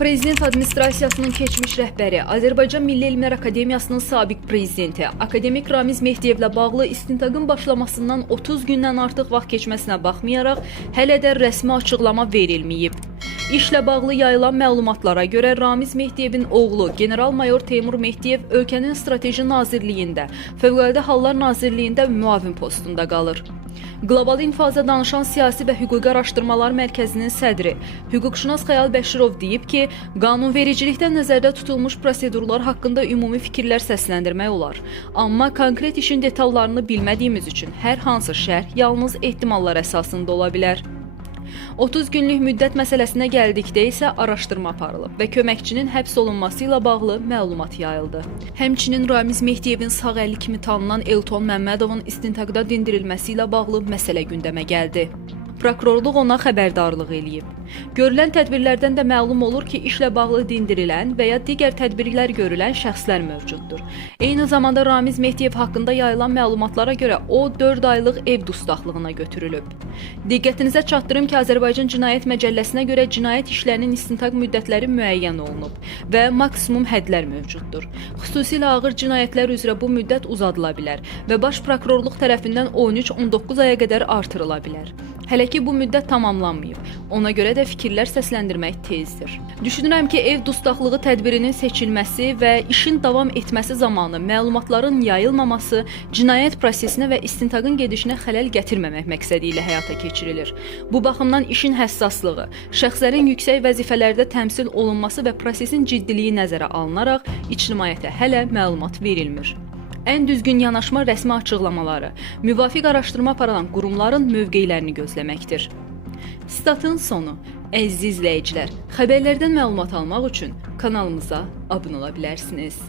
Prezident Administrasiyasının keçmiş rəhbəri, Azərbaycan Milli Elmlər Akademiyasının sabiq prezidenti, akademik Ramiz Mehdiyevlə bağlı istintaqın başlamasından 30 gündən artıq vaxt keçməsinə baxmayaraq, hələ də rəsmi açıqlama verilməyib. İşlə bağlı yayılan məlumatlara görə Ramiz Mehdiyevin oğlu General-Mayor Teymur Mehdiyev ölkənin Strateji Nazirliyində, Fövqəladə Hallar Nazirliyində müavin postunda qalır. Qlobal infaza danışan Siyasi və Hüquqi Araşdırmalar Mərkəzinin sədri, hüquqşünas Xəyal Bəşirov deyib ki, qanunvericilikdə nəzərdə tutulmuş prosedurlar haqqında ümumi fikirlər səsləndirmək olar. Amma konkret işin detallarını bilmədiyimiz üçün hər hansı şərh yalnız ehtimallar əsasında ola bilər. 30 günlük müddət məsələsinə gəldikdə isə araşdırma aparılıb və köməkçinin həbs olunması ilə bağlı məlumat yayıldı. Həmçinin Ramiz Mehdiyevin sağ əlli kimi tanınan Elton Məmmədovun istintaqda dindirilməsi ilə bağlı məsələ gündəmə gəldi. Prokurorluq ona xəbərdarlıq eləyib. Görülən tədbirlərdən də məlum olur ki, işlə bağlı dindirilən və ya digər tədbirlər görülən şəxslər mövcuddur. Eyni zamanda Ramiz Mehdiyev haqqında yayılan məlumatlara görə o 4 aylıq ev dustaqlığına götürülüb. Diqqətinizə çatdırım ki, Azərbaycan Cinayət Məcəlləsinə görə cinayət işlərinin istintaq müddətləri müəyyən olunub və maksimum hədlər mövcuddur. Xüsusilə ağır cinayətlər üzrə bu müddət uzadıla bilər və Baş Prokurorluq tərəfindən 13-19 aya qədər artırıla bilər. Hələ ki, bu müddət tamamlanmayıb. Ona görə də fikirlər səsləndirmək tezdir. Düşünürəm ki, ev dustaqlığı tədbirinin seçilməsi və işin davam etməsi zamanı məlumatların yayılmaması cinayət prosesinə və istintaqın gedişinə xələl gətirməmək məqsədi ilə həyata keçirilir. Bu baxımdan işin həssaslığı, şəxslərin yüksək vəzifələrdə təmsil olunması və prosesin ciddiliyi nəzərə alınaraq ictimaiyyətə hələ məlumat verilmir. Ən düzgün yanaşma rəsmi açıqlamaları, müvafiq araşdırma aparılan qurumların mövqeylərini gözləməkdir. Statın sonu. Əziz izləyicilər, xəbərlərdən məlumat almaq üçün kanalımıza abunə ola bilərsiniz.